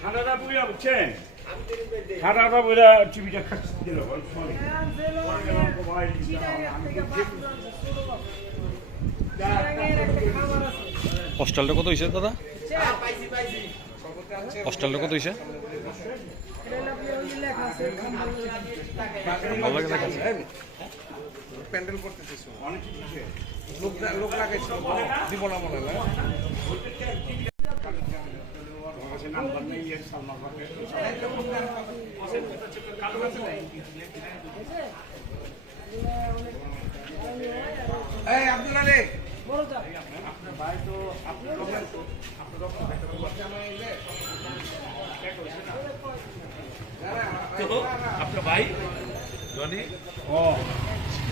খাটাটা বুঝা বুঝছেন খাটাটা বুঝা টিভিটা খাচ্ছি। হস্টেলটা কত হয়েছে দাদা? হস্টেলটা কত হয়েছে ভালো লাগে দেখাচ্ছে প্যান্ডেল করতেছে লোক লোক লাগাইছিল জীবনা মনে আপনার ভাই তো আপনার আপনার জনি? ও।